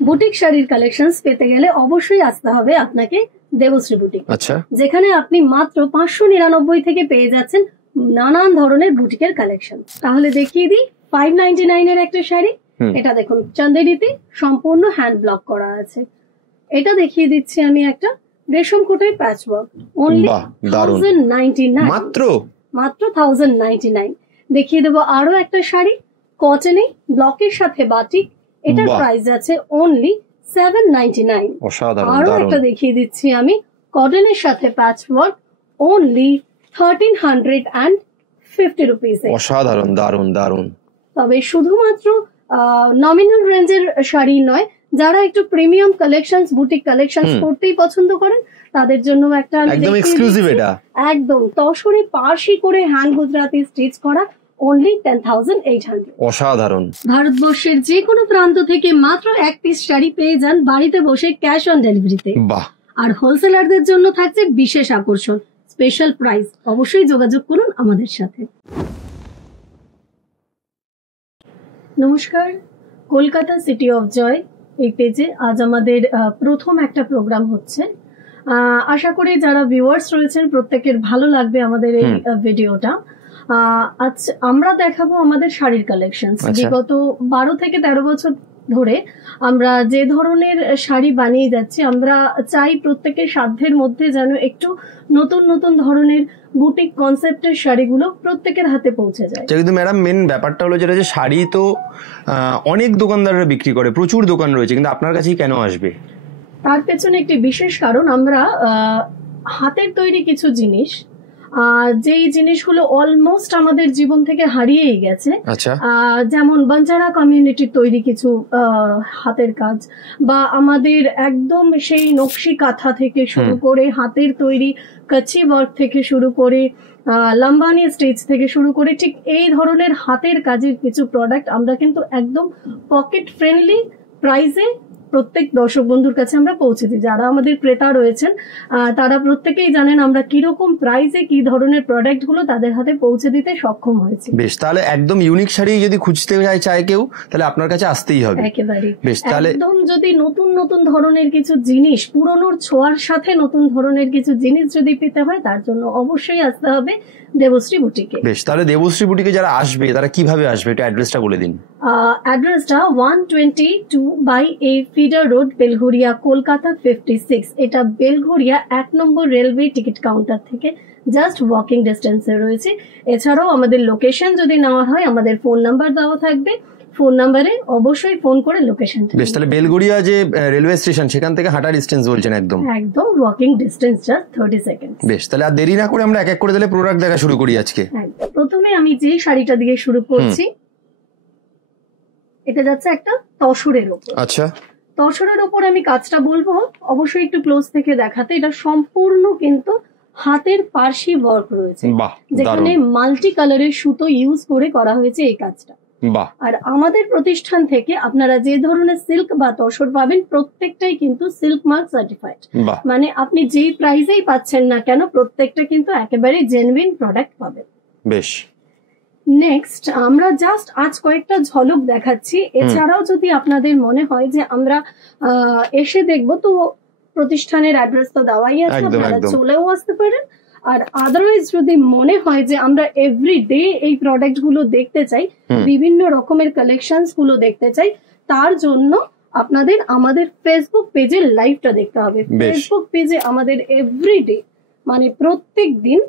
Boutique শাড়ির collections পেতে গেলে অবশ্যই আসতে হবে আপনাকে দেবশ্রী বুটিক। আচ্ছা, যেখানে আপনি মাত্র 599 থেকে পেয়ে যাচ্ছেন নানান ধরনের বুটিকের কালেকশন। তাহলে দেখিয়ে দিই 599 এর একটা শাড়ি। এটা দেখুন চান্দেরিতে সম্পূর্ণ হ্যান্ড ব্লক করা আছে। এটা দেখিয়ে দিচ্ছি আমি একটা রেশম কোটের প্যাচওয়ার্ক, অনলি 1099, মাত্র 1099। দেখিয়ে দেবো আরো একটা শাড়ি কটনে ব্লকের সাথে বাটিক, এটার প্রাইস আছে অনলি 799। আরো একটা দেখিয়ে দিচ্ছি আমি কটনের সাথে প্যাচওয়ার্ক, অনলি 1350 রুপিস। অসাধারণ, দারুন দারুন। তবে শুধুমাত্র নমিনাল রেঞ্জের শাড়ি নয়, যারা একটু প্রিমিয়াম কালেকশনস বুটিক কালেকশনস করতেই পছন্দ করেন তাদের জন্য একটা একদম এক্সক্লুসিভ, এটা একদম তসরে পার্সি করে হ্যান্ড গুজরাটি স্টিচ করা, অনলি 10,800। অসাধারণ। ভারতবর্ষের যে কোনো প্রান্ত থেকে মাত্র এক পিস শাড়ি পেয়ে যান বাড়িতে বসে ক্যাশ অন ডেলিভারিতে। বাহ। আর হোলসেলারদের জন্য থাকছে বিশেষ আকর্ষণ, স্পেশাল প্রাইস। অবশ্যই যোগাযোগ করুন আমাদের সাথে। নমস্কার, কলকাতা সিটি অফ জয় এই পেজে আজ আমাদের প্রথম একটা প্রোগ্রাম হচ্ছে। আশা করি যারা ভিউয়ার্স রয়েছেন প্রত্যেকের ভালো লাগবে আমাদের এই ভিডিওটা। আজ আমরা দেখাবো আমাদের শাড়ির কালেকশন। বিগত 12 থেকে 13 বছর ধরে আমরা যে ধরনের শাড়ি বানিয়ে যাচ্ছি, আমরা চাই প্রত্যেকের সাধ্যের মধ্যে যেন একটু নতুন নতুন ধরনের বুটিক কনসেপ্টের শাড়িগুলো প্রত্যেকের হাতে পৌঁছে যায়। কিন্তু ম্যাডাম মেন ব্যাপারটা হলো যেটা, যে শাড়ি তো অনেক দোকানদাররা বিক্রি করে, প্রচুর দোকান রয়েছে, কিন্তু আপনার কাছেই কেন আসবে? তার পেছনে একটি বিশেষ কারণ, আমরা হাতের তৈরি কিছু জিনিস, যেই জিনিসগুলো অলমোস্ট আমাদের জীবন থেকে হারিয়েই গেছে, যেমন বাঞ্জারা কমিউনিটির তৈরি কিছু হাতের কাজ, বা আমাদের একদম সেই নকশি কাঁথা থেকে শুরু করে হাতের তৈরি কাচ্চি ওয়ার্ক থেকে শুরু করে লাম্বানি স্টিচ থেকে শুরু করে ঠিক এই ধরনের হাতের কাজের কিছু প্রোডাক্ট আমরা কিন্তু একদম পকেট ফ্রেন্ডলি প্রাইসে প্রত্যেক দর্শক বন্ধুর কাছে আমরা পৌঁছে দিই। যারা আমাদের ক্রেতা রয়েছেন তারা প্রত্যেকেই জানেন আমরা কিরকম প্রাইসে কি ধরনের প্রোডাক্ট গুলো তাদের হাতে পৌঁছে দিতে সক্ষম হয়েছে। বেশ, তাহলে একদম ইউনিক শাড়ি যদি খুঁজতে চায় কেউ, তাহলে আপনার কাছে আসতেই হবে। একেবারে বেশ, তাহলে একদম যদি নতুন নতুন ধরনের কিছু জিনিস, পুরনোর ছোঁয়ার সাথে নতুন ধরনের কিছু জিনিস যদি পেতে হয়, তার জন্য অবশ্যই আসতে হবে দেবশ্রী বুটিকে। বেশ, তাহলে দেবশ্রী বুটিকে যারা আসবে তারা কিভাবে আসবে, এটা অ্যাড্রেসটা বলে দিন। অ্যাড্রেসটা 122/A feeder road, Belgharia, Kolkata 56। এটা বেলঘরিয়া 1 নম্বর রেলওয়ে টিকিট কাউন্টার থেকে জাস্ট ওয়াকিং ডিস্টেন্সে রয়েছে। এছাড়াও আমাদের লোকেশন যদি নেওয়া হয়, আমাদের ফোন নাম্বার দেওয়া থাকবে, ফোন নাম্বারে অবশ্যই ফোন করে লোকেশন। বেশ, তাহলে বেলঘরিয়া যে রেলওয়ে স্টেশন সেখান থেকে হাঁটা ডিস্টেন্স বলছেন? একদম একদম ওয়াকিং ডিস্টেন্স, জাস্ট 30 সেকেন্ড। বেশ, তাহলে আর দেরি না করে আমরা এক এক করে তাহলে প্রোডাক্ট দেখা শুরু করি আজকে। প্রথমে আমি যে শাড়িটা দিয়ে শুরু করছি, এটা যাচ্ছে একটা তসরের উপর। আচ্ছা, তসরের উপর আমি কাজটা বলবো অবশ্যই একটু ক্লোজ থেকে দেখাতে। এটা সম্পূর্ণ কিন্তু হাতের পার্সি ওয়ার্ক রয়েছে, যেখানে মাল্টি কালারের সুতো ইউজ করে করা হয়েছে এই কাজটা। আর আমাদের প্রতিষ্ঠান থেকে আপনারা যে ধরনের সিল্ক বা তসর পাবেন প্রত্যেকটাই কিন্তু সিল্ক মার্ক সার্টিফাইড, মানে আপনি যেই প্রাইসেই পাচ্ছেন না কেন প্রত্যেকটা কিন্তু একেবারে জেনুইন প্রোডাক্ট পাবেন। বেশ, নেক্সট আমরা জাস্ট আজ কয়েকটা ঝলক দেখাচ্ছি। এছাড়াও যদি আপনাদের মনে হয় যে আমরা এসে দেখব, তো প্রতিষ্ঠানের অ্যাড্রেস তো দেওয়াই আছে, আপনারা চলেও আসতে পারেন। আর আদারওয়াইজ যদি মনে হয় যে আমরা এভরিডে এই প্রোডাক্ট গুলো দেখতে চাই, বিভিন্ন রকমের কালেকশনস গুলো দেখতে চাই, তার জন্য আপনাদের আমাদের ফেসবুক পেজে লাইভটা দেখতে হবে। ফেসবুক পেজে আমাদের এভরিডে মানে প্রত্যেক দিন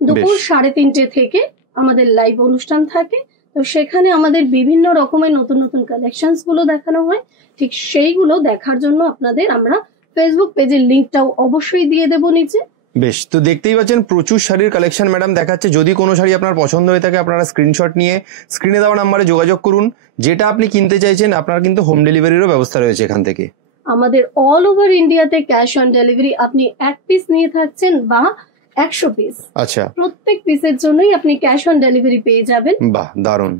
দুপুর 3:30 থেকে আমাদের লাইভ অনুষ্ঠান থাকে। তো সেখানে আমাদের বিভিন্ন রকমের নতুন নতুন কালেকশনস গুলো দেখানো হয়। ঠিক সেইগুলো দেখার জন্য আপনাদের আমরা ফেসবুক পেজের লিঙ্কটাও অবশ্যই দিয়ে দেবো নিচে। বেশ, তো দেখতেই পাচ্ছেন প্রচুর শাড়ির কালেকশন ম্যাডাম দেখাচ্ছে। যদি কোনো শাড়ি আপনার পছন্দ হয়ে থাকে আপনারা স্ক্রিনশট নিয়ে স্ক্রিনে দেওয়া নাম্বারে যোগাযোগ করুন। যেটা আপনি কিনতে চাইছেন আপনার কিন্তু হোম ডেলিভারিরও ব্যবস্থা রয়েছে এখান থেকে। আমাদের অল ওভার ইন্ডিয়াতে ক্যাশ অন ডেলিভারি। আপনি এক পিস নিয়ে থাকছেন বা 100 পিস, আচ্ছা, প্রত্যেক পিসের জন্যই আপনি ক্যাশ অন ডেলিভারি পেয়ে যাবেন। বাহ, দারুন।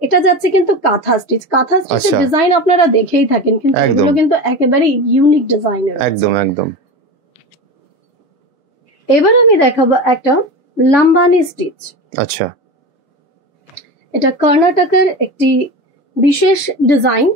এটা যাচ্ছে কিন্তু কাঁথা স্টিচ। কাঁথা স্টিচের ডিজাইন আপনারা দেখেই থাকেন, কিন্তু এগুলো কিন্তু একেবারে ইউনিক ডিজাইনার। একদম একদম। এবার আমি দেখাবো একটা লাম্বানি স্টিচ। আচ্ছা, এটা কর্ণাটকের একটি বিশেষ ডিজাইন।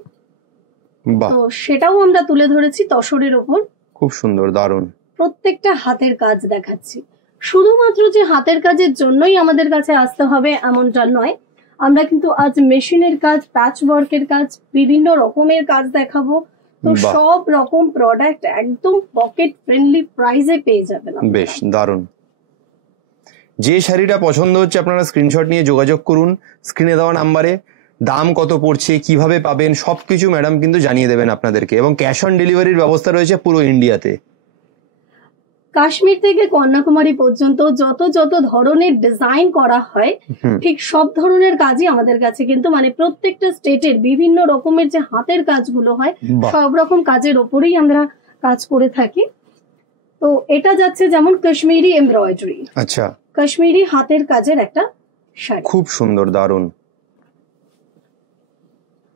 বাহ, তো সেটাও আমরা তুলে ধরেছি তসরের ওপর। খুব সুন্দর, দারুণ। প্রত্যেকটা হাতের কাজ দেখাচ্ছি। শুধুমাত্র যে হাতের কাজের জন্যই আমাদের কাছে আসতে হবে এমনটা নয়, আমরা কিন্তু আজ মেশিনের কাজ, প্যাচ ওয়ার্কের কাজ, বিভিন্ন রকমের কাজ দেখাবো। তো বাহ। সব রকম প্রোডাক্ট একদম পকেট ফ্রেন্ডলি প্রাইসে পেয়ে যাবেন আপনারা। বেশ দারুণ। যে শাড়িটা পছন্দ হচ্ছে আপনারা স্ক্রিনশট নিয়ে যোগাযোগ করুন স্ক্রিনে দেওয়া নাম্বারে। দাম কত পড়ছে, কিভাবে পাবেন, সবকিছু ম্যাডাম কিন্তু জানিয়ে দেবেন আপনাদেরকে, এবং ক্যাশ অন ডেলিভারির ব্যবস্থা রয়েছে পুরো ইন্ডিয়াতে। কাশ্মীর থেকে কন্যাকুমারী পর্যন্ত যত যত ধরনের ডিজাইন করা হয়, ঠিক সব ধরনের কাজই আমাদের কাছে কিন্তু মানে প্রত্যেকটা স্টেটের বিভিন্ন রকমের যে হাতের কাজগুলো হয়, বাহ। সব রকম কাজের ওপরেই আমরা কাজ করে থাকি। তো এটা যাচ্ছে যেমন কাশ্মীরি এমব্রয়ডারি, আচ্ছা, কাশ্মীরি হাতের কাজের একটা শাড়ি। খুব সুন্দর, দারুণ।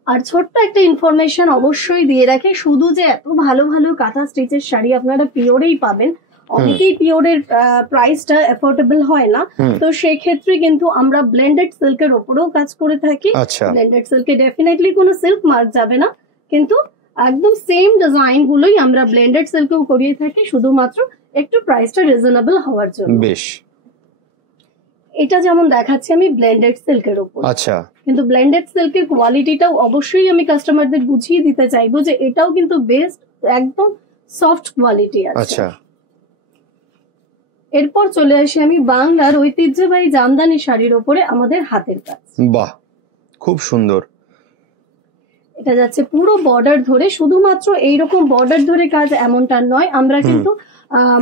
আর ছোট্ট একটা ইনফরমেশন অবশ্যই দিয়ে রাখি, শুধু যে এত ভালো ভালো কাঁথা স্টিচের শাড়ি আপনারা পিওরেই পাবেন, অনেকেই পিওরের প্রাইসটা এফোর্ডেবল হয় না, তো সেই ক্ষেত্রে কিন্তু আমরা ব্লেন্ডেড সিল্কের ওপরেও কাজ করে থাকি। আচ্ছা, ব্লেন্ডেড সিল্কে ডেফিনেটলি কোনো সিল্ক মার্ক যাবে না, কিন্তু একদম সেম ডিজাইন গুলোই আমরা ব্লেন্ডেড সিল্কেও করিয়ে থাকি, শুধুমাত্র একটু প্রাইসটা রিজনেবল হওয়ার জন্য। বেশ। এটা যেমন দেখাচ্ছি আমি ব্লেন্ডেড সিল্কের ওপর, আচ্ছা, কিন্তু ব্লেন্ডেড সিল্কের কোয়ালিটিটাও অবশ্যই আমি কাস্টমারদের বুঝিয়ে দিতে চাইবো যে এটাও কিন্তু বেস্ট, একদম সফট কোয়ালিটি আছে। আচ্ছা, এরপর চলে আসি আমি বাংলার ঐতিহ্যবাহী জামদানি শাড়ির ওপরে আমাদের হাতের কাজ। বাহ, খুব সুন্দর। এটা যাচ্ছে পুরো বর্ডার ধরে, শুধুমাত্র এইরকম বর্ডার ধরে কাজ এমনটা নয়, আমরা কিন্তু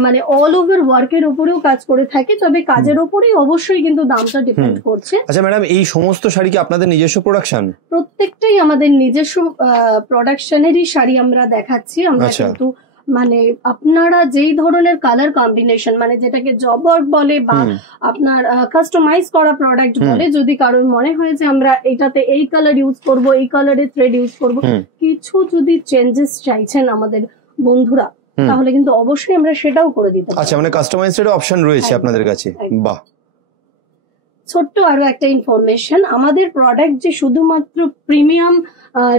মানে অল ওভার ওয়ার্কের উপরেও কাজ করে থাকি, তবে কাজের উপরেই অবশ্যই কিন্তু দামটা ডিপেন্ড করছে। আচ্ছা ম্যাডাম, এই সমস্ত শাড়ি কি আপনাদের নিজস্ব প্রোডাকশন? প্রত্যেকটাই আমাদের নিজস্ব প্রোডাকশনেরই শাড়ি আমরা দেখাচ্ছি। আমরা কিন্তু মানে আপনারা যেই ধরনের কালার কম্বিনেশন, মানে যেটাকে জব ওয়ার্ক বলে বা আপনার কাস্টমাইজ করা প্রোডাক্ট বলে, যদি কারোর মনে হয় যে আমরা এটাতে এই কালার ইউজ করব, এই কালারের থ্রেড ইউজ করব, কিছু যদি চেঞ্জেস চাইছেন আমাদের বন্ধুরা, তাহলে কিন্তু অবশ্যই আমরা সেটাও করে দিতে পারি। আচ্ছা, মানে কাস্টমাইজড অপশন রয়েছে আপনাদের কাছে। বাহ। ছোট্ট আরো একটা ইনফরমেশন, আমাদের প্রোডাক্ট যে শুধুমাত্র প্রিমিয়াম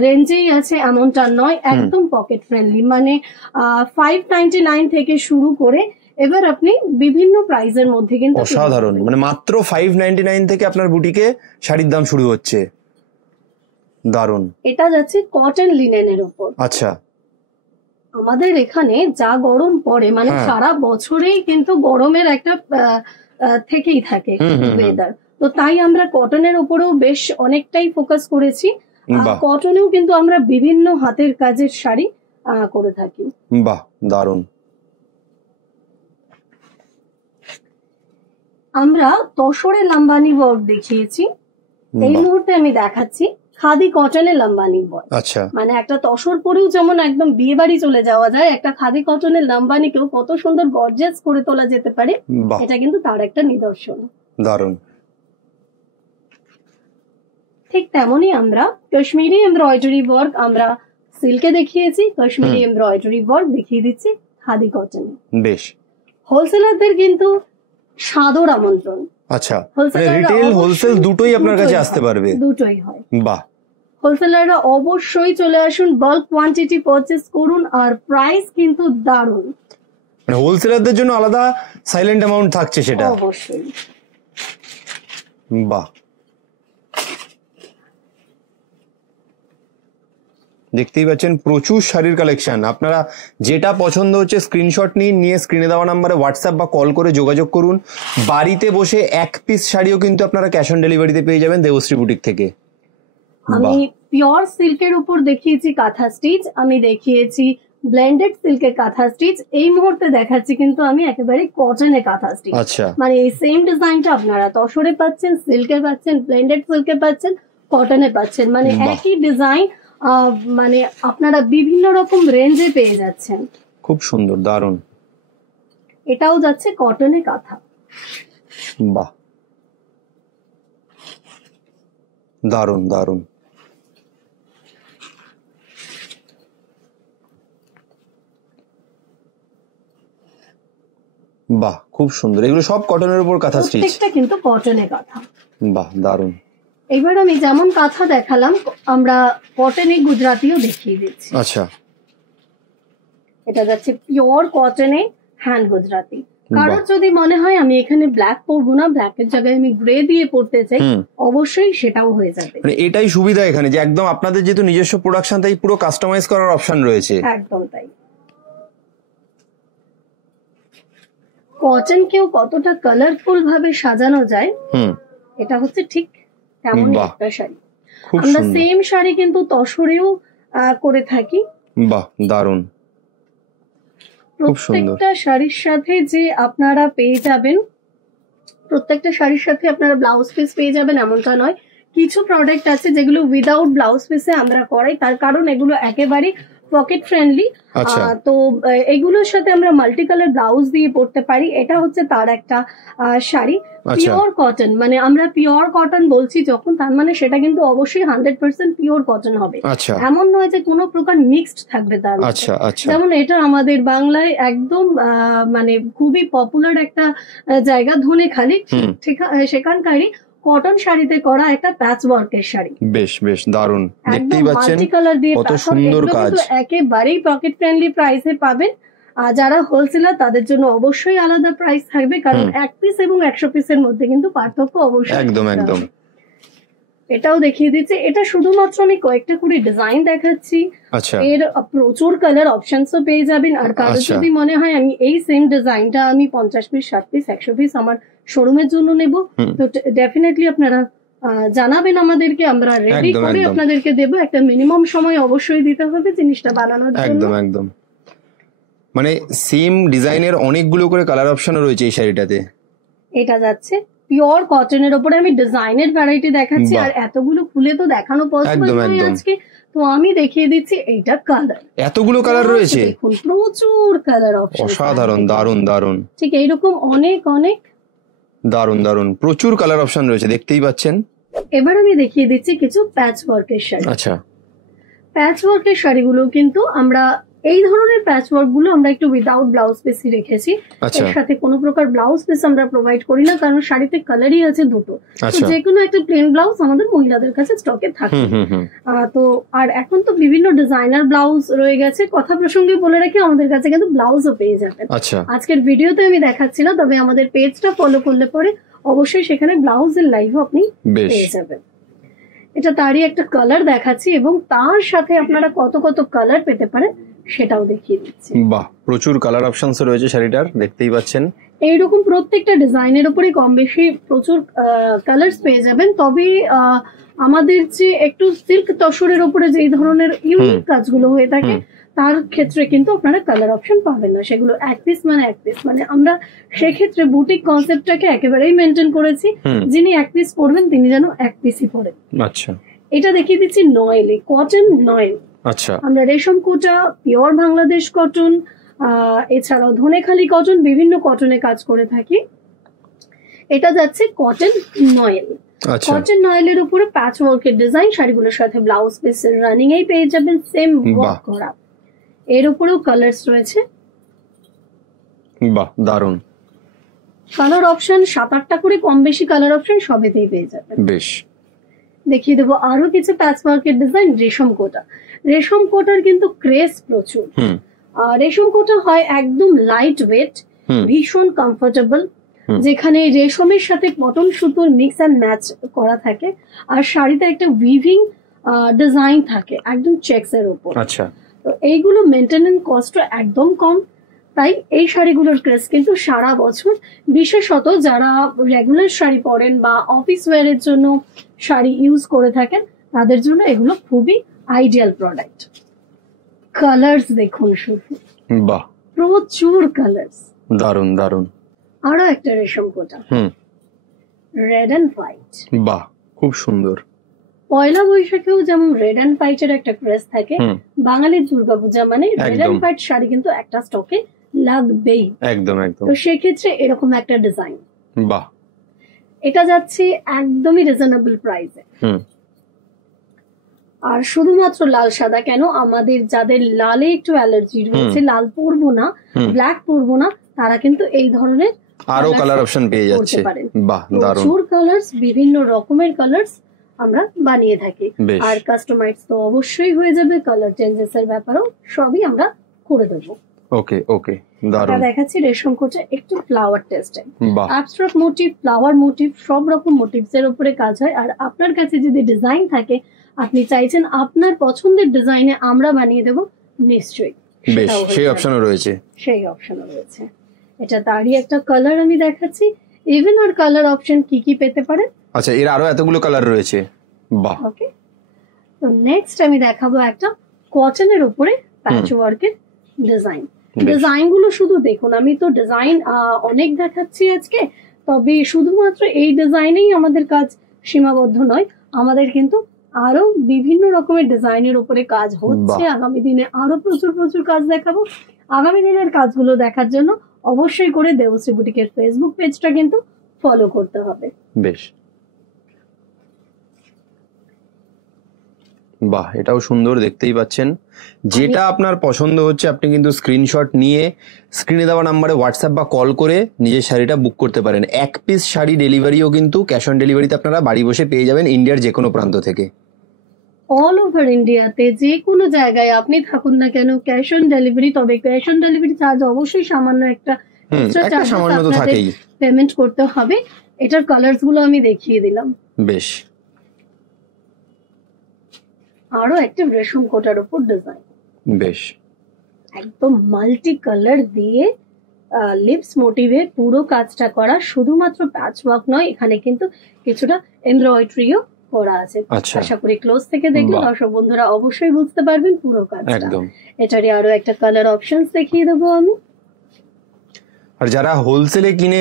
রেঞ্জেই আছে এমনটা নয়, একদম পকেট ফ্রেন্ডলি, মানে 599 থেকে শুরু করে এবার আপনি বিভিন্ন প্রাইজের মধ্যে কিন্তু অসাধারণ, মানে মাত্র 599 থেকে আপনার বুটিকে শাড়ির দাম শুরু হচ্ছে। দারুণ। এটা যাচ্ছে কটন লিনেনের উপর। আচ্ছা, আমাদের এখানে যা গরম পড়ে, মানে সারা বছরেই কিন্তু গরমের একটা থেকেই থাকে ওয়েদার, তো তাই আমরা কটনের উপরেও বেশ অনেকটাই ফোকাস করেছি। কটনেও কিন্তু আমরা বিভিন্ন হাতের কাজের শাড়ি করে থাকি। বাহ, দারুণ। আমরা তসরে লাম্বানি ওয়ার্ক দেখিয়েছি, এই মুহূর্তে আমি দেখাচ্ছি খাদি কটনের লাম্বানি ওয়ার্ক। আচ্ছা, মানে একটা তসর পরেও যেমন একদম বিয়ে বাড়ি চলে যাওয়া যায়, একটা খাদি কটনের লাম্বানিকেও কত সুন্দর গর্জিয়াস করে তোলা যেতে পারে, এটা কিন্তু তার একটা নিদর্শন। দারুণ। ঠিক তেমনই আমরা কাশ্মীরি এমব্রয়ডারি ওয়ার্ক আমরা সিল্কে দেখিয়েছি, কাশ্মীরি এমব্রয়ডারি ওয়ার্ক দেখিয়ে দিচ্ছি খাদি কটনে। বেশ। হোলসেলারদের কিন্তু সাদর আমন্ত্রণ। আচ্ছা, রিটেল হোলসেল দুটোই আপনার কাছে আসতে পারবে? দুটোই হয়। বাহ। হোলসেলাররা অবশ্যই চলে আসুন, বাল্ক কোয়ান্টিটি পারচেজ করুন, আর প্রাইস কিন্তু দারুণ। মানে হোলসেলারদের জন্য আলাদা সাইলেন্ট অ্যামাউন্ট থাকছে সেটা? অবশ্যই। বাহ, দেখতেই পাচ্ছেন প্রচুর শাড়ির কালেকশন। আপনারা যেটা পছন্দ হচ্ছে স্ক্রিনশট নিয়ে স্ক্রিনে দেওয়া নাম্বারে হোয়াটসঅ্যাপ বা কল করে যোগাযোগ করুন। বাড়িতে বসে এক পিস শাড়িও কিন্তু আপনারা ক্যাশ অন ডেলিভারিতে পেয়ে যাবেন দেবশ্রী বুটিক থেকে। আমি পিওর সিল্কের উপর দেখিয়েছি কাঁথা স্টিচ, আমি দেখিয়েছি ব্লেন্ডেড সিল্কের কাঁথা স্টিচ, এই মুহূর্তে দেখাচ্ছি কিন্তু আমি একেবারে কটনে কাঁথা স্টিচ। আচ্ছা, মানে এই সেম ডিজাইনটা আপনারা তসরে পাচ্ছেন, সিল্কে পাচ্ছেন, ব্লেন্ডেড সিল্কে পাচ্ছেন, কটনে পাচ্ছেন, মানে একই ডিজাইন মানে আপনারা বিভিন্ন রকম রেঞ্জে পেয়ে যাচ্ছেন। খুব সুন্দর, দারুণ। এটাও যাচ্ছে কটনে কাঁথা। বাহ, দারুণ দারুণ। বাহ, খুব সুন্দর। এগুলো সব কটনের উপর কাঁথা স্টিচ? প্রত্যেকটা কিন্তু কটনে কাঁথা। বাহ, দারুণ। এবার আমি যেমন কাঁথা দেখালাম, আমরা কটনে গুজরাটিও দেখিয়ে দিচ্ছি। আচ্ছা, এটা যাচ্ছে পিওর কটনে হ্যান্ড গুজরাটি। কারোর যদি মনে হয় আমি এখানে ব্ল্যাক পরবো না, ব্ল্যাকের জায়গায় আমি গ্রে দিয়ে পড়তে চাই, অবশ্যই সেটাও হয়ে যাবে। মানে এটাই সুবিধা এখানে যে একদম আপনাদের যেহেতু নিজস্ব প্রোডাকশন, তাই পুরো কাস্টমাইজ করার অপশন রয়েছে। একদম তাই। কটন কেও কতটা কালারফুল ভাবে সাজানো যায়, এটা হচ্ছে ঠিক তেমন একটা শাড়ি। আমরা সেম শাড়ি কিন্তু তসরেও করে থাকি। বাহ, দারুন। প্রত্যেকটা শাড়ির সাথে যে আপনারা পেয়ে যাবেন, প্রত্যেকটা শাড়ির সাথে আপনারা ব্লাউজ পিস পেয়ে যাবেন এমনটা নয়। কিছু প্রোডাক্ট আছে যেগুলো উইদাউট ব্লাউজ পিসে আমরা করাই, তার কারণ এগুলো একেবারে পকেট ফ্রেন্ডলি। তো এগুলোর সাথে আমরা মাল্টি কালার ব্লাউজ দিয়ে পড়তে পারি। এটা হচ্ছে তার একটা শাড়ি, পিওর কটন। মানে আমরা পিওর কটন বলছি যখন, তার মানে সেটা কিন্তু অবশ্যই 100% পিওর কটন হবে। এমন নয় যে কোনো প্রকার মিক্সড থাকবে তার। যেমন এটা আমাদের বাংলায় একদম মানে খুবই পপুলার একটা জায়গা, ধনেখালি, সেখানকারই কটন শাড়িতে করা একটা প্যাচ ওয়ার্কের শাড়ি। বেশ বেশ দারুন, দেখতেই পাচ্ছেন কত সুন্দর কাজ। একেবারেই পকেট ফ্রেন্ডলি প্রাইসে পাবেন। আর যারা হোলসেলার তাদের জন্য অবশ্যই আলাদা প্রাইস থাকবে, কারণ 1 পিস এবং 100 পিসের মধ্যে কিন্তু পার্থক্য অবশ্যই। একদম একদম। এটাও দেখিয়ে দিচ্ছি, এটা শুধুমাত্র আমি কয়েকটা করে ডিজাইন দেখাচ্ছি। এর প্রচুর কালার অপশনসও পেয়ে যাবেন। আর কারো যদি মনে হয় আমি এই সেম ডিজাইনটা আমি 50 পিস, 60 পিস, 100 পিস আমার শোরুমের জন্য নেব, তো ডেফিনেটলি আপনারা জানাবেন আমাদেরকে, আমরা রেডি করে আপনাদেরকে দেব। একটা মিনিমাম সময় অবশ্যই দিতে হবে জিনিসটা বানানোর জন্য। একদম একদম। মানে সেম ডিজাইনের অনেকগুলো করে কালার অপশন রয়েছে এই শাড়িটাতে। এটা যাচ্ছে পিওর কটনের উপরে আমি ডিজাইনের ভ্যারাইটি দেখাচ্ছি, আর এতগুলো খুলে তো দেখানো পসিবল নয় আজকে, তো আমি দেখিয়ে দিচ্ছি। এইটা কালার, এতগুলো কালার রয়েছে, দেখুন প্রচুর কালার অপশন, অসাধারণ, দারুন দারুন। ঠিক এইরকম অনেক অনেক দারুন দারুন, প্রচুর কালার অপশন রয়েছে, দেখতেই পাচ্ছেন। এবার আমি দেখিয়ে দিচ্ছি কিছু প্যাচ ওয়ার্কের শাড়ি। আচ্ছা, প্যাচ ওয়ার্কের শাড়িগুলো কিন্তু আমরা এই ধরনের প্যাচ ওয়ার্ক গুলো আমরা একটু উইদাউট ব্লাউজ পিসই রেখেছি। এর সাথে কোনো প্রকার ব্লাউজ পিস আমরা প্রোভাইড করি না, কারণ শাড়িতে কালারই আছে দুটো, তো যে কোনো একটা প্লেন ব্লাউজ আমাদের মহিলাদের কাছে স্টকে থাকে। তো আর এখন তো বিভিন্ন ডিজাইনার ব্লাউজ রয়ে গেছে। কথা প্রসঙ্গে বলে রাখি, আমাদের কাছে কিন্তু ব্লাউজও পেয়ে যাবেন। আজকের ভিডিওতে আমি দেখাচ্ছি না, তবে আমাদের পেজটা ফলো করলে পরে অবশ্যই সেখানে ব্লাউজের লাইভও আপনি পেয়ে যাবেন। এটা তারই একটা কালার দেখাচ্ছি, এবং তার সাথে আপনারা কত কত কালার পেতে পারেন সেটাও দেখিয়ে দিচ্ছি। বাহ, প্রচুর কালার অপশনস রয়েছে শাড়িটার, দেখতেই পাচ্ছেন। এইরকম প্রত্যেকটা ডিজাইনের উপরে কম বেশি প্রচুর কালার্স পেয়ে যাবেন। তবে আমাদের যে একটু সিল্ক তসরের উপরে যে ধরনের ইউনিক কাজগুলো হয়ে থাকে, তার ক্ষেত্রে কিন্তু আপনারা কালার অপশন পাবেন না। সেগুলো 1 পিস মানে 1 পিস, মানে আমরা সেক্ষেত্রে বুটিক কনসেপ্টটাকে একেবারেই মেনটেন করেছি। যিনি 1 পিস পরবেন তিনি যেন 1 পিসই পরেন। আচ্ছা, এটা দেখিয়ে দিচ্ছি নয়েলে, কটন নয়েল। আচ্ছা, আমরা রেশম কোটা, পিওর বাংলাদেশ কটন, এছাড়াও ধনেখালি কটন, বিভিন্ন কটনে কাজ করে থাকি। এটা যাচ্ছে কটন নয়েল। কটন নয়েলের উপরে প্যাচ ওয়ার্কের ডিজাইন, শাড়িগুলোর সাথে ব্লাউজ পিস রানিং এই পেয়ে যাবেন, সেম ওয়ার্ক করা। এর উপরেও কালারস রয়েছে। বাহ, দারুন। কালার অপশন 7-8টা করে কম বেশি কালার অপশন সবেতেই পেয়ে যাবেন। বেশ, দেখিয়ে দেবো আরো কিছু প্যাচ ওয়ার্কের ডিজাইন। রেশম কোটা, রেশম কোটার কিন্তু ক্রেজ প্রচুর। রেশম কোটা হয় একদম লাইট ওয়েট, ভীষণ কমফোর্টেবল, যেখানে রেশমের সাথে কটন সুতোর মিক্স অ্যান্ড ম্যাচ করা থাকে, আর শাড়িতে একটা উইভিং ডিজাইন থাকে একদম চেকস এর উপর। আচ্ছা, তো এইগুলো মেনটেনেন্স কস্ট একদম কম, তাই এই শাড়িগুলোর ক্রেজ কিন্তু সারা বছর। বিশেষত যারা রেগুলার শাড়ি পরেন বা অফিস ওয়্যারের জন্য শাড়ি ইউজ করে থাকেন, তাদের জন্য এগুলো খুবই আইডিয়াল প্রোডাক্ট। কালার্স দেখুন শুধু, বাহ, প্রচুর কালার্স, দারুন দারুন। আরো একটা রেশম কোটা, রেড এন্ড হোয়াইট। বাহ, খুব সুন্দর। পয়লা বৈশাখেও যেমন রেড এন্ড হোয়াইট এর একটা ক্রেজ থাকে, বাঙালির দুর্গাপূজা মানে রেড এন্ড হোয়াইট শাড়ি কিন্তু একটা স্টকে লাগবেই। একদম একদম। তো সেক্ষেত্রে এরকম একটা ডিজাইন। বাহ, এটা যাচ্ছে একদমই রিজনেবল প্রাইসে। আর শুধুমাত্র লাল সাদা কেন, আমাদের যাদের লালে একটু অ্যালার্জি রয়েছে, লাল পরবো না, ব্ল্যাক পরবো না, তারা কিন্তু এই ধরনের আরো কালার অপশন পেয়ে যাচ্ছে। বাহ, দারুণ। প্রচুর কালার্স, বিভিন্ন রকমের কালার্স আমরা বানিয়ে থাকি। আর কাস্টমাইজ তো অবশ্যই হয়ে যাবে, কালার চেঞ্জেস এর ব্যাপারেও সবই আমরা করে দেবো। ওকে ওকে, দারুণ। দেখাচ্ছি রেশম কোটে একটু ফ্লাওয়ার টেস্টে, অ্যাবস্ট্রাক্ট মোটিভ, ফ্লাওয়ার মোটিভ, সব রকম মোটিভস এর উপরে কাজ হয়। আর আপনার কাছে যদি ডিজাইন থাকে, আপনি চাইছেন আপনার পছন্দের ডিজাইনে আমরা বানিয়ে দেব, নিশ্চয়ই সেই অপশনও রয়েছে। সেই অপশনও রয়েছে। এটা তারই একটা কালার আমি দেখাচ্ছি। ইভেন আর কালার অপশন কি কি পেতে পারেন। আচ্ছা, এর আরো এতগুলো কালার রয়েছে, বাহ। ওকে, তো নেক্সট আমি দেখাবো একটা কটনের উপরে প্যাচ ওয়ার্কের ডিজাইন। ডিজাইন গুলো শুধু দেখুন, আমি তো ডিজাইন অনেক দেখাচ্ছি আজকে, তবে শুধুমাত্র এই ডিজাইনেই আমাদের কাজ সীমাবদ্ধ নয়, আমাদের কিন্তু আরো বিভিন্ন রকমের ডিজাইনের উপরে কাজ হচ্ছে। আগামী দিনে আরো প্রচুর প্রচুর কাজ দেখাবো। আগামী দিনের কাজগুলো দেখার জন্য অবশ্যই করে দেবশ্রী বুটিকের ফেসবুক পেজটা কিন্তু ফলো করতে হবে। বেশ, বাহ, এটাও সুন্দর, দেখতেই পাচ্ছেন। যেটা আপনার পছন্দ হচ্ছে আপনি কিন্তু স্ক্রিনশট নিয়ে স্ক্রিনে দেওয়া নাম্বারে হোয়াটসঅ্যাপ বা কল করে নিজের শাড়িটা বুক করতে পারেন। এক পিস শাড়ি ডেলিভারিও কিন্তু ক্যাশ অন ডেলিভারিতে আপনারা বাড়ি বসে পেয়ে যাবেন ইন্ডিয়ার যে কোনো প্রান্ত থেকে। অল ওভার ইন্ডিয়াতে যে কোনো জায়গায় আপনি থাকুন না কেন, ক্যাশ অন ডেলিভারি। তবে ক্যাশ অন ডেলিভারি চার্জ অবশ্যই সামান্য একটা পেমেন্ট করতে হবে। এটার কালারস গুলো আমি দেখিয়ে দিলাম। বেশ, আরো একটা রেশম কোটার উপর ডিজাইন, বেশ একদম মাল্টি কালার দিয়ে লিপস মোটিভে পুরো কাজটা করা। শুধুমাত্র প্যাচ ওয়ার্ক নয়, এখানে কিন্তু কিছুটা এমব্রয়ডারিও করা আছে। আশা করি ক্লোজ থেকে দেখলে দর্শক বন্ধুরা অবশ্যই বুঝতে পারবেন পুরো কাজটা। এটারই আরো একটা কালার অপশনস দেখিয়ে দেবো আমি। আর যারা হোলসেলে কিনে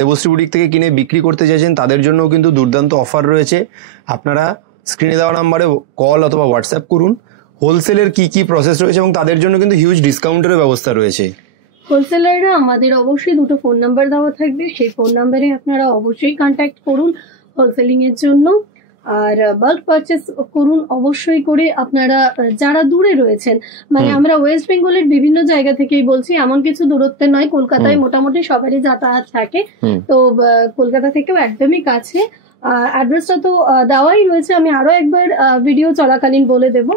দেবশ্রী বুটিক থেকে কিনে বিক্রি করতে চাইছেন তাদের জন্য কিন্তু দুর্দান্ত অফার রয়েছে। আপনারা স্ক্রিনে দেওয়া নাম্বারে কল অথবা হোয়াটসঅ্যাপ করুন। হোলসেলের কি কি প্রসেস রয়েছে এবং তাদের জন্য কিন্তু হিউজ ডিসকাউন্টের ব্যবস্থা রয়েছে। হোলসেলাররা আমাদের অবশ্যই দুটো ফোন নাম্বার দেওয়া থাকবে, সেই ফোন নাম্বারে আপনারা অবশ্যই কন্ট্যাক্ট করুন হোলসেলিং এর জন্য। আর বাল্ক পারচেস করুন অবশ্যই করে আপনারা যারা দূরে রয়েছেন, মানে আমরা ওয়েস্ট বেঙ্গলের বিভিন্ন জায়গা থেকেই বলছি, এমন কিছু দূরত্বে নয়। কলকাতায় মোটামুটি সবারই যাতায়াত থাকে, তো কলকাতা থেকেও একদমই কাছে। অ্যাড্রেসটা তো দেওয়াই রয়েছে, আমি আরো একবার ভিডিও চলাকালীন বলে দেব।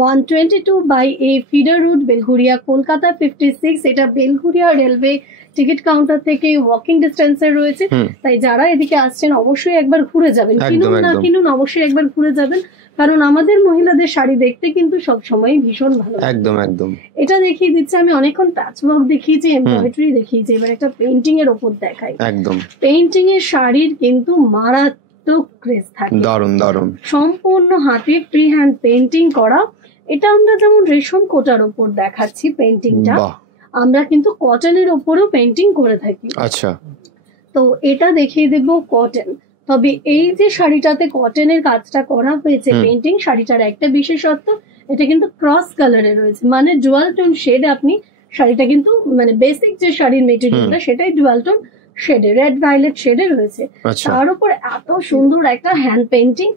122/A feeder road, Belgharia, Kolkata 56। এটা বেলঘুরিয়া রেলওয়ে টিকিট কাউন্টার থেকে ওয়াকিং ডিস্টেন্সে রয়েছে। তাই যারা এদিকে আসছেন অবশ্যই একবার ঘুরে যাবেন, কিনুন না কিনুন অবশ্যই একবার ঘুরে যাবেন, কারণ আমাদের মহিলাদের শাড়ি দেখতে কিন্তু সব সময় ভীষণ ভালো। একদম একদম। এটা দেখিয়ে দিচ্ছে, আমি অনেকক্ষণ প্যাচ ওয়ার্ক দেখিয়েছি, এমব্রয়ডারি দেখিয়েছি, এবার একটা পেইন্টিং এর ওপর দেখাই। একদম, পেইন্টিং এর শাড়ির কিন্তু মারাত্মক ক্রেজ থাকে, দারুণ দারুণ। সম্পূর্ণ হাতে ফ্রি হ্যান্ড পেইন্টিং করা। এটা আমরা যেমন রেশম কোটার ওপর দেখাচ্ছি পেইন্টিংটা, আমরা কিন্তু কটনের ওপরও পেইন্টিং করে থাকি। আচ্ছা, তো এটা দেখিয়ে দেব কটন। তবে এই যে শাড়িটাতে কটনের কাজটা করা হয়েছে পেইন্টিং, শাড়িটার একটা বিশেষত্ব, এটা কিন্তু ক্রস কালারে রয়েছে, মানে ডুয়াল টোন শেড। আপনি শাড়িটা কিন্তু মানে বেসিক যে শাড়ির মেটেরিয়ালটা সেটাই ডুয়াল টোন শেডে, রেড ভায়োলেট শেডে রয়েছে। তার উপর এত সুন্দর একটা হ্যান্ড পেইন্টিং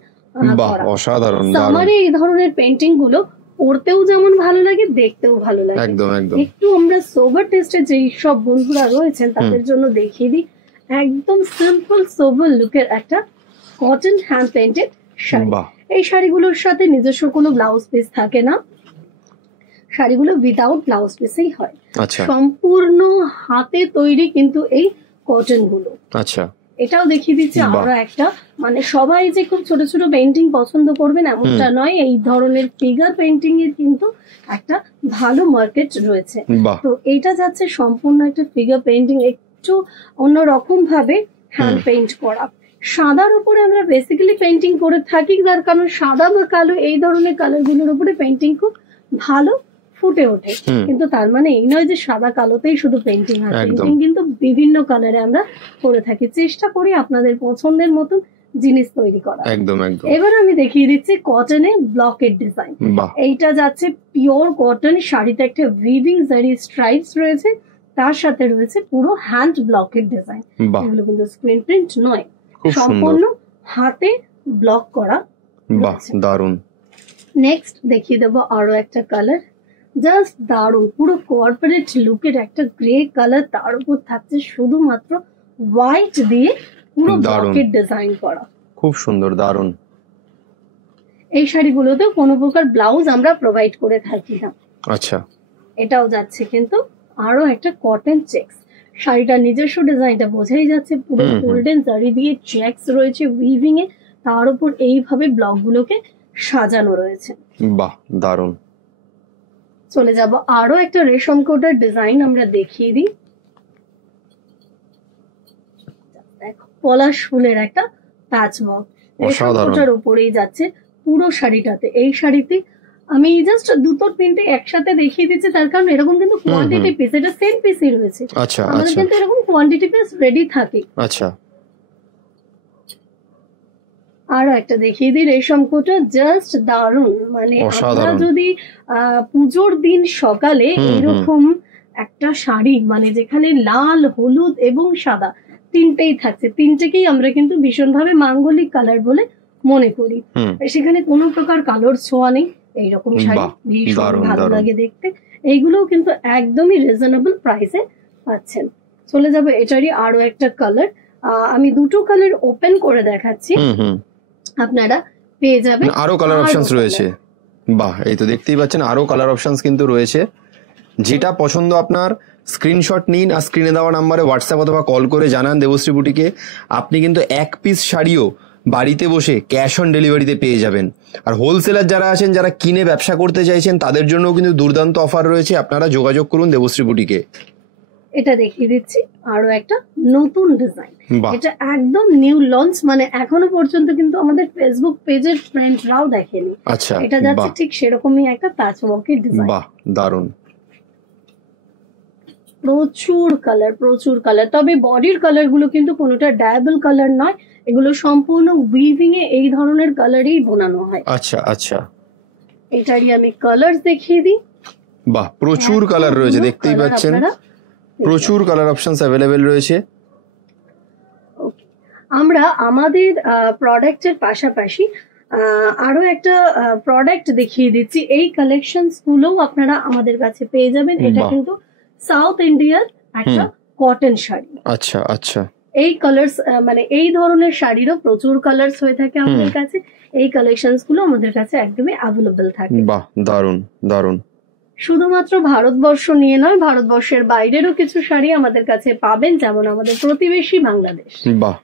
করা, অসাধারণ। সামারে এই ধরনের পেইন্টিং গুলো পড়তেও যেমন ভালো লাগে, দেখতেও ভালো লাগে। একটু আমরা সোবার টেস্টে যেই সব বন্ধুরা রয়েছেন তাদের জন্য দেখিয়ে দিই, একদম সিম্পল সোবার লুকের একটা কটন হ্যান্ড পেইন্টেড শাড়ি। এই শাড়িগুলোর সাথে নিজস্ব কোনো ব্লাউজ পিস থাকে না, শাড়িগুলো উইদাউট ব্লাউজ পিসেই হয়, সম্পূর্ণ হাতে তৈরি কিন্তু এই কটন গুলো। আচ্ছা, এটাও দেখিয়ে দিচ্ছি আমরা একটা, মানে সবাই যে খুব ছোট ছোট পেইন্টিং পছন্দ করবেন এমনটা নয়, এই ধরনের ফিগার পেইন্টিং এর কিন্তু একটা ভালো মার্কেট রয়েছে। তো এইটা যাচ্ছে সম্পূর্ণ একটা ফিগার পেইন্টিং, একটু অন্যরকম ভাবে হ্যান্ড পেইন্ট করা। সাদার উপরে আমরা বেসিক্যালি পেইন্টিং করে থাকি, তার কারণ সাদা বা কালো এই ধরনের কালার গুলোর উপরে পেইন্টিং খুব ভালো ফুটে ওঠে। কিন্তু তার মানে এই নয় যে সাদা কালোতেই শুধু পেইন্টিং হয়, পেইন্টিং কিন্তু বিভিন্ন কালারে আমরা করে থাকি। চেষ্টা করি আপনাদের পছন্দের মতন জিনিস তৈরি করা। একদম একদম। এবার আমি দেখিয়ে দিচ্ছি কটনে ব্লকেট ডিজাইন। এইটা যাচ্ছে পিওর কটন, শাড়িতে একটা উইভিং জারি স্ট্রাইপস রয়েছে, তার সাথে রয়েছে পুরো হ্যান্ড ব্লকেট ডিজাইন। এগুলো কিন্তু স্ক্রিন প্রিন্ট নয়, সম্পূর্ণ হাতে ব্লক করা। বাহ, দারুন। নেক্সট দেখিয়ে দেবো আরো একটা কালার, জাস্ট দারুন, পুরো কর্পোরেট লুকের একটা গ্রে কালার, তার উপর থাকছে শুধুমাত্র হোয়াইট দিয়ে পুরো ব্লকেট ডিজাইন করা। খুব সুন্দর, দারুন। এই শাড়িগুলোতে কোনো প্রকার ব্লাউজ আমরা প্রোভাইড করে থাকি না। আচ্ছা, এটাও যাচ্ছে কিন্তু আরো একটা কটন চেকস। শাড়িটা নিজস্ব ডিজাইনটা বোঝাই যাচ্ছে, পুরো গোল্ডেন জারি দিয়ে চেকস রয়েছে উইভিং এ, তার উপর এইভাবে ব্লক গুলোকে সাজানো রয়েছে। বাহ দারুন। চলে যাব আরো একটা রেশম কোটার ডিজাইন আমরা দেখিয়ে দিই। দেখো পলাশ ফুলের একটা প্যাচ ওয়ার্ক রেশম কোটার উপরেই যাচ্ছে পুরো শাড়িটাতে। এই শাড়িতে আমি জাস্ট দুটো তিনটে একসাথে দেখিয়ে দিচ্ছি, তার কারণ এরকম কিন্তু কোয়ান্টিটি পিস, এটা সেম পিসই রয়েছে। আচ্ছা, আমাদের কিন্তু এরকম কোয়ান্টিটি পিস রেডি থাকে। আচ্ছা, আরো একটা দেখিয়ে দিই রেশম কোটা, জাস্ট দারুন। মানে আপনারা যদি পুজোর দিন সকালে এরকম একটা শাড়ি, মানে যেখানে লাল, হলুদ এবং সাদা তিনটেই থাকছে, তিনটেকেই আমরা কিন্তু ভীষণভাবে মাঙ্গলিক কালার বলে মনে করি, সেখানে কোনো প্রকার কালার ছোঁয়া নেই। এইরকম শাড়ি ভীষণ ভালো লাগে দেখতে। এইগুলোও কিন্তু একদমই রিজনেবল প্রাইসে পাচ্ছেন। চলে যাবে এটারই আরো একটা কালার, আমি দুটো কালার ওপেন করে দেখাচ্ছি, আপনারা পেয়ে যাবেন আরো কালার অপশনস রয়েছে। বাহ, এই তো দেখতেই পাচ্ছেন আরো কালার অপশনস কিন্তু রয়েছে। যেটা পছন্দ আপনার স্ক্রিনশট নিন আর স্ক্রিনে দেওয়া নাম্বারে হোয়াটসঅ্যাপ অথবা কল করে জানান দেবশ্রী বুটিকে। আপনি কিন্তু এক পিস শাড়িও বাড়িতে বসে ক্যাশ অন ডেলিভারিতে পেয়ে যাবেন। আর হোলসেলার যারা আছেন, যারা কিনে ব্যবসা করতে চাইছেন, তাদের জন্য কিন্তু দুর্দান্ত অফার রয়েছে। আপনারা যোগাযোগ করুন দেবশ্রী বুটিকে। এটা দেখিয়ে দিচ্ছি আরো একটা নতুন ডিজাইন, এটা একদম নিউ লঞ্চ, মানে এখনো পর্যন্ত কিন্তু আমাদের ফেসবুক পেজের ফ্রেন্ডরাও দেখেনি। আচ্ছা, এটা যাচ্ছে ঠিক সেরকমই একটা প্যাচ ওয়ার্কের ডিজাইন। বাহ দারুন। প্রচুর কালার, তবে বডির কালার গুলো কিন্তু কোনোটা ডায়াবল কালার নয়, এগুলো সম্পূর্ণ উইভিং এ এই ধরনের কালারই বোনানো হয়। আচ্ছা, আচ্ছা, এটারই আমি কালার দেখিয়ে দিই। বাহ, প্রচুর কালার রয়েছে, দেখতেই পাচ্ছেন প্রচুর কালার অপশনস অ্যাভেলেবেল রয়েছে। আমরা আমাদের প্রোডাক্টের পাশাপাশি আরো একটা প্রোডাক্ট দেখিয়ে দিচ্ছি। এই কালেকশনস গুলোও আপনারা আমাদের কাছে পেয়ে যাবেন। এটা কিন্তু সাউথ ইন্ডিয়ার একটা কটন শাড়ি। আচ্ছা, আচ্ছা, এই কালার্স, মানে এই ধরনের শাড়িরও প্রচুর কালার্স হয়ে থাকে আমাদের কাছে। এই কালেকশনস গুলো আমাদের কাছে একদমই অ্যাভেলেবল থাকে। বাহ দারুন দারুন। শুধুমাত্র ভারতবর্ষ নিয়ে নয়, ভারতবর্ষের বাইরেরও কিছু শাড়ি আমাদের কাছে পাবেন, যেমন আমাদের প্রতিবেশী বাংলাদেশ। বাহ,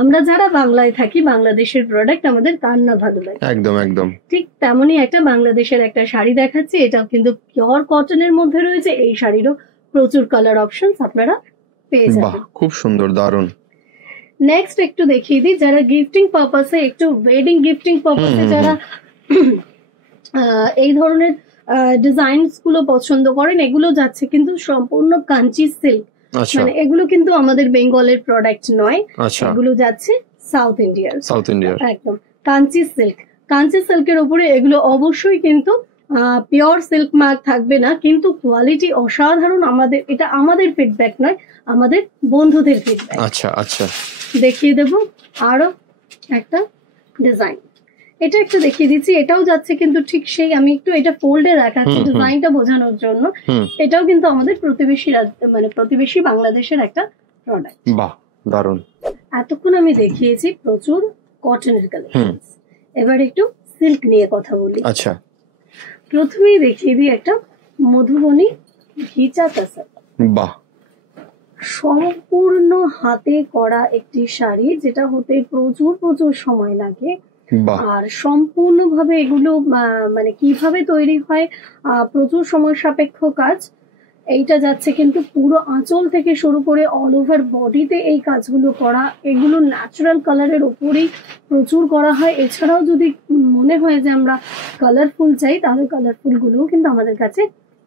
আমরা যারা বাংলায় থাকি, বাংলাদেশের প্রোডাক্ট আমাদের কার না ভালো লাগে। একদম একদম ঠিক তেমনই একটা বাংলাদেশের একটা শাড়ি দেখাচ্ছি, এটাও কিন্তু পিওর কটনের মধ্যে রয়েছে। এই শাড়িরও প্রচুর কালার অপশনস আপনারা পেয়ে যাবেন। খুব সুন্দর, দারুন। নেক্সট একটু দেখিয়ে দিই, যারা গিফটিং পারপাসে, একটু ওয়েডিং গিফটিং পারপাসে যারা এই ধরনের ডিজাইনস গুলো পছন্দ করেন, এগুলো যাচ্ছে কিন্তু সম্পূর্ণ কাঞ্চি সিল্ক, মানে এগুলো কিন্তু আমাদের বেঙ্গলের প্রোডাক্ট নয়, এগুলো যাচ্ছে সাউথ ইন্ডিয়ার। একদম কাঞ্চি সিল্ক, কাঞ্চি সিল্কের উপরে এগুলো অবশ্যই কিন্তু পিওর সিল্ক মার্ক থাকবে না, কিন্তু কোয়ালিটি অসাধারণ। আমাদের এটা আমাদের ফিডব্যাক নয়, আমাদের বন্ধুদের ফিডব্যাক। আচ্ছা, আচ্ছা, দেখিয়ে দেব আরো একটা ডিজাইন, এটা একটু দেখিয়ে দিচ্ছি। এটাও যাচ্ছে কিন্তু ঠিক সেই, আমি একটু এটা ফোল্ডে দেখাচ্ছি ডিজাইনটা বোঝানোর জন্য। এটাও কিন্তু আমাদের প্রতিবেশী মানে প্রতিবেশী বাংলাদেশের একটা প্রোডাক্ট। বাহ দারুন। এতক্ষণ আমি দেখিয়েছি প্রচুর কটনের কালেকশন, এবার একটু সিল্ক নিয়ে কথা বলি। আচ্ছা, প্রথমেই দেখিয়ে দিই একটা মধুবনী ঘিচা কাঁথা। বাহ, সম্পূর্ণ হাতে করা একটি শাড়ি, যেটা হতে প্রচুর সময় লাগে। আর সম্পূর্ণভাবে এগুলো মানে কিভাবে তৈরি হয়, প্রচুর সময় সাপেক্ষ কাজ। এইটা যাচ্ছে কিন্তু পুরো আঁচল থেকে শুরু করে অল ওভার বডিতে এই কাজগুলো করা, এগুলো ন্যাচারাল কালারের উপরেই প্রচুর করা হয়। এছাড়াও যদি মনে হয় যে আমরা কালারফুল চাই, তাহলে কালারফুল গুলোও কিন্তু আমাদের কাছে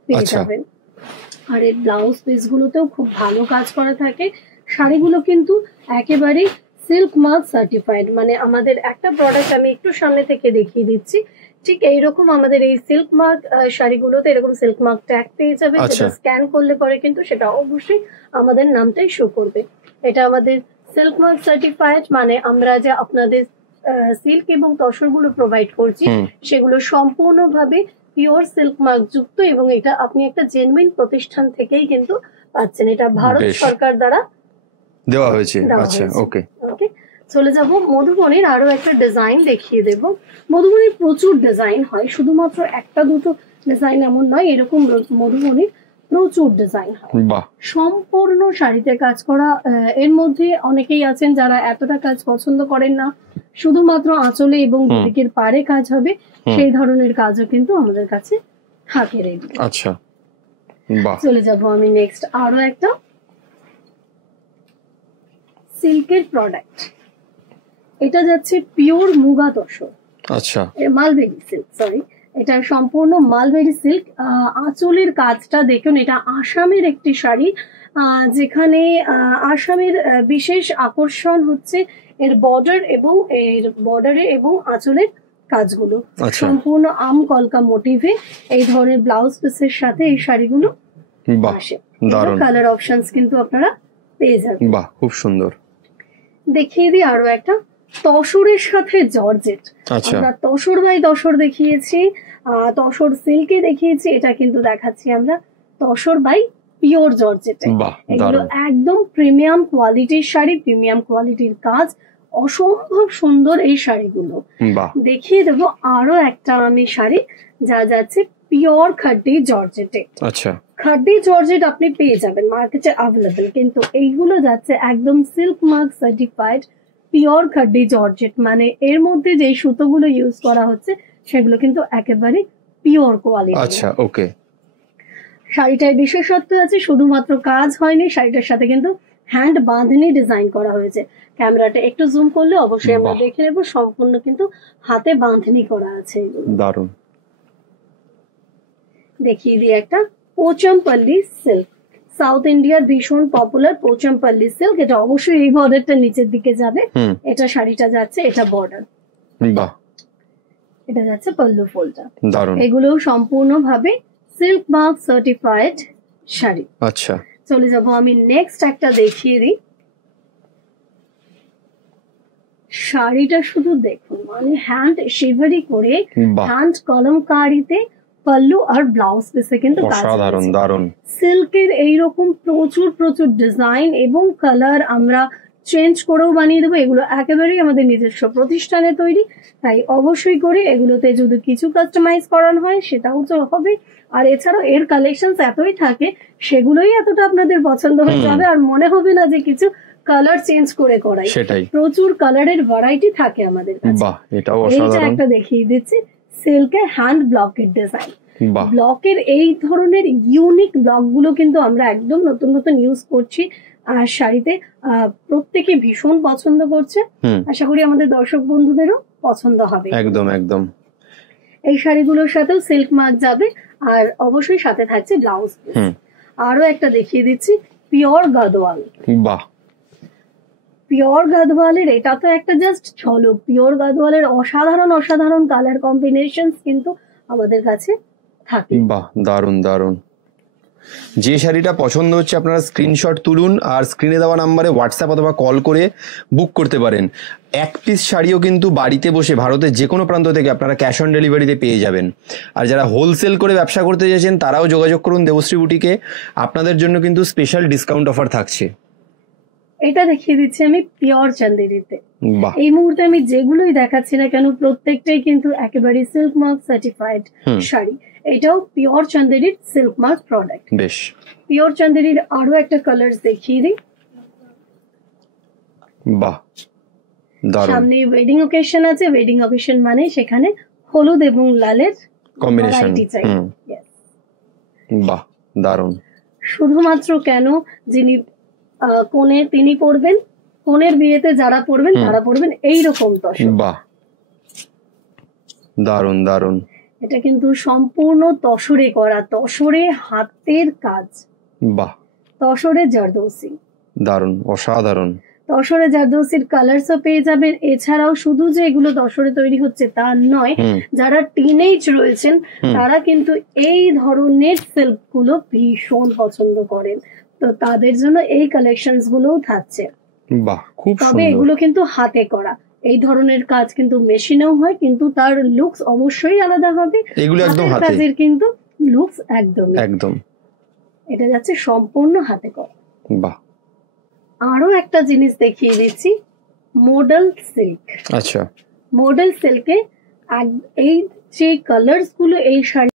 পেয়ে যাবেন। আর এই ব্লাউজ পিস গুলোতেও খুব ভালো কাজ করা থাকে। শাড়িগুলো কিন্তু একেবারে সিল্ক মার্ক সার্টিফাইড, মানে আমাদের একটা প্রোডাক্ট আমি একটু সামনে থেকে দেখিয়ে দিচ্ছি। ঠিক এইরকম আমাদের এই সিল্ক মার্ক শাড়িগুলোতে এরকম সিল্ক মার্ক ট্যাগ পেয়ে যাবে, যেটা স্ক্যান করলে পরে কিন্তু সেটা অবশ্যই আমাদের নামটাই শো করবে। এটা আমাদের সিল্ক মার্ক সার্টিফাইড, মানে আমরা যে আপনাদের সিল্ক এবং তসরগুলো প্রোভাইড করছি, সেগুলো সম্পূর্ণভাবে পিওর সিল্ক মার্ক যুক্ত, এবং এটা আপনি একটা জেনুইন প্রতিষ্ঠান থেকেই কিন্তু পাচ্ছেন। এটা ভারত সরকার দ্বারা দেওয়া হয়েছে। আচ্ছা, ওকে। চলে যাব মধুবনীর আরো একটা ডিজাইন দেখিয়ে দেব। মধুবনীর প্রচুর ডিজাইন হয়, শুধুমাত্র একটা দুটো ডিজাইন এমন নয়, এরকম মধুবনীর প্রচুর ডিজাইন হয়। সম্পূর্ণ শাড়িতে কাজ করা। এর মধ্যে অনেকেই আছেন যারা এতটা কাজ পছন্দ করেন না, শুধুমাত্র আঁচলে এবং দিকের পাড়ে কাজ হবে, সেই ধরনের কাজও কিন্তু আমাদের কাছে থাকে রেডি। আচ্ছা, চলে যাব আমি নেক্সট আরো একটা সিল্কের প্রোডাক্ট। এটা যাচ্ছে পিওর মুগা তসর। আচ্ছা, মালবেরি সিল্ক, সরি, এটা সম্পূর্ণ মালবেরি সিল্ক। আঁচলের কাজটা দেখুন, এটা আসামের একটি শাড়ি, যেখানে আসামের বিশেষ আকর্ষণ হচ্ছে এর বর্ডার এবং এর বর্ডারে এবং আঁচলের কাজগুলো। সম্পূর্ণ আম কলকা মোটিভে এই ধরনের ব্লাউজ পিসের সাথে এই শাড়িগুলো আসে। কালার অপশনস কিন্তু আপনারা পেয়ে যাবেন। বাহ, খুব সুন্দর। দেখিয়ে দিই আরো একটা তসরের সাথে জর্জেট। আমরা তসর বাই তসর দেখিয়েছি, তসর সিল্কে দেখিয়েছি, এটা কিন্তু দেখাচ্ছি আমরা তসর বাই পিওর জর্জেট। এগুলো একদম প্রিমিয়াম কোয়ালিটির শাড়ি, প্রিমিয়াম কোয়ালিটির কাজ, অসম্ভব সুন্দর এই শাড়িগুলো। দেখিয়ে দেবো আরো একটা আমি শাড়ি, যা যাচ্ছে পিওর খাড্ডি জর্জেটে। আচ্ছা, খাড্ডি জর্জেট আপনি পেয়ে যাবেন মার্কেটে অ্যাভেলেবেল, কিন্তু এইগুলো যাচ্ছে একদম silk mark certified pure খাড্ডি georgette, মানে এর মধ্যে যে সুতোগুলো ইউজ করা হচ্ছে সেগুলো কিন্তু একেবারে পিওর কোয়ালিটি। আচ্ছা, ওকে। শাড়িটার বিশেষত্ব আছে, শুধুমাত্র কাজ হয়নি, শাড়িটার সাথে কিন্তু হ্যান্ড বাঁধনি ডিজাইন করা হয়েছে। ক্যামেরাটা একটু জুম করলে অবশ্যই আমরা দেখে নেব, সম্পূর্ণ কিন্তু হাতে বাঁধনি করা আছে। দারুণ। দেখিয়ে দিই একটা পোচমপল্লী সিল্ক, সাউথ ইন্ডিয়ার ভীষণ পপুলার পোচমপল্লী সিল্ক। এটা অবশ্যই এই বর্ডারটা নিচের দিকে যাবে, এটা শাড়িটা যাচ্ছে, এটা বর্ডার, এটা যাচ্ছে পল্লু ফোলটা। এগুলো সম্পূর্ণভাবে সিল্ক মার্ক সার্টিফাইড শাড়ি। আচ্ছা, চলে যাব আমি নেক্সট একটা দেখিয়ে দিই। শাড়িটা শুধু দেখুন, মানে হ্যান্ড শিভারি করে হ্যান্ড কলমকারিতে পাল্লু আর ব্লাউজ পিসে কিন্তু দারুণ দারুণ সিল্কের এইরকম প্রচুর প্রচুর ডিজাইন এবং কালার আমরা চেঞ্জ করেও বানিয়ে দেবো। এগুলো একেবারেই আমাদের নিজস্ব প্রতিষ্ঠানে তৈরি, তাই অবশ্যই করে এগুলোতে যদি কিছু কাস্টমাইজ করানো হয় সেটাও তো হবে। আর এছাড়াও এর কালেকশন এতই থাকে, সেগুলোই এতটা আপনাদের পছন্দ হয়ে যাবে আর মনে হবে না যে কিছু কালার চেঞ্জ করে করাই। সেটাই, প্রচুর কালারের ভ্যারাইটি থাকে আমাদের কাছে। বাহ, এটাও অসাধারণ। এইটা একটা দেখিয়ে দিচ্ছি, সিল্কের হ্যান্ড ব্লকের ডিজাইন। ব্লকের এই ধরনের ইউনিক ব্লক গুলো কিন্তু আমরা একদম নতুন নতুন ইউজ করছি আর শাড়িতে প্রত্যেকে ভীষণ পছন্দ করছে। আশা করি আমাদের দর্শক বন্ধুদেরও পছন্দ হবে। একদম একদম। এই শাড়িগুলোর সাথেও সিল্ক মার্ক যাবে আর অবশ্যই সাথে থাকছে ব্লাউজ পিস। আরো একটা দেখিয়ে দিচ্ছি, পিওর গাদওয়াল। বাহ, পিওর গাদওয়ালের এটা তো একটা জাস্ট ঝলক। পিওর গাদওয়ালের অসাধারণ অসাধারণ কালার কম্বিনেশনস কিন্তু আমাদের কাছে থাকে। বাহ, দারুণ দারুণ। যে শাড়িটা পছন্দ হচ্ছে আপনারা স্ক্রিনশট তুলুন আর স্ক্রিনে দেওয়া নাম্বারে হোয়াটসঅ্যাপ অথবা কল করে বুক করতে পারেন। এক পিস শাড়িও কিন্তু বাড়িতে বসে ভারতের যে কোনো প্রান্ত থেকে আপনারা ক্যাশ অন ডেলিভারিতে পেয়ে যাবেন। আর যারা হোলসেল করে ব্যবসা করতে চাইছেন তারাও যোগাযোগ করুন দেবশ্রী বুটিকে, আপনাদের জন্য কিন্তু স্পেশাল ডিসকাউন্ট অফার থাকছে। এটা দেখিয়ে দিচ্ছি আমি পিওর চান্দেরিতে। এই মুহূর্তে আমি যেগুলোই দেখাচ্ছি না কেন প্রত্যেকটাই কিন্তু একেবারে সিল্ক মার্ক সার্টিফাইড শাড়ি। এটাও পিওর চান্দেরির সিল্ক মার্ক প্রোডাক্ট। বেশ, পিওর চান্দেরির আরো একটা কালার দেখিয়ে দিই। বাহ, দারুণ। সামনে ওয়েডিং অকেশন আছে, ওয়েডিং অকেশন মানে সেখানে হলুদ এবং লালের কম্বিনেশন। বাহ, দারুণ। শুধুমাত্র কেন, যিনি কোণে তিনি পড়বেন, কোণের বিয়েতে যারা পড়বেন তারা পড়বেন এইরকম তসর। বাহ, দারুণ দারুণ। এটা কিন্তু সম্পূর্ণ তসরে করা, তসরে হাতের কাজ। বাহ, তসরে জারদৌসি। দারুণ, অসাধারণ। তসরে জারদৌসির কালারসও পেয়ে যাবেন। এছাড়াও শুধু যে এগুলো তসরে তৈরি হচ্ছে তা নয়, যারা টিনেজ রয়েছেন তারা কিন্তু এই ধরনের সিল্ক গুলো ভীষণ পছন্দ করেন, তো তাদের জন্য এই কালেকশনস গুলোও থাকছে। বাহ, খুব সুন্দর। তবে এগুলো কিন্তু হাতে করা, এই ধরনের কাজ কিন্তু মেশিনেও হয়, কিন্তু তার লুকস অবশ্যই আলাদা হবে। এগুলো একদম হাতে কাজের কিন্তু লুকস একদম একদম। এটা যাচ্ছে সম্পূর্ণ হাতে করা। বাহ। আরো একটা জিনিস দেখিয়ে দিচ্ছি, মডেল সিল্ক। আচ্ছা, মডেল সিল্কে এই যে কালার্স গুলো এই শাড়ি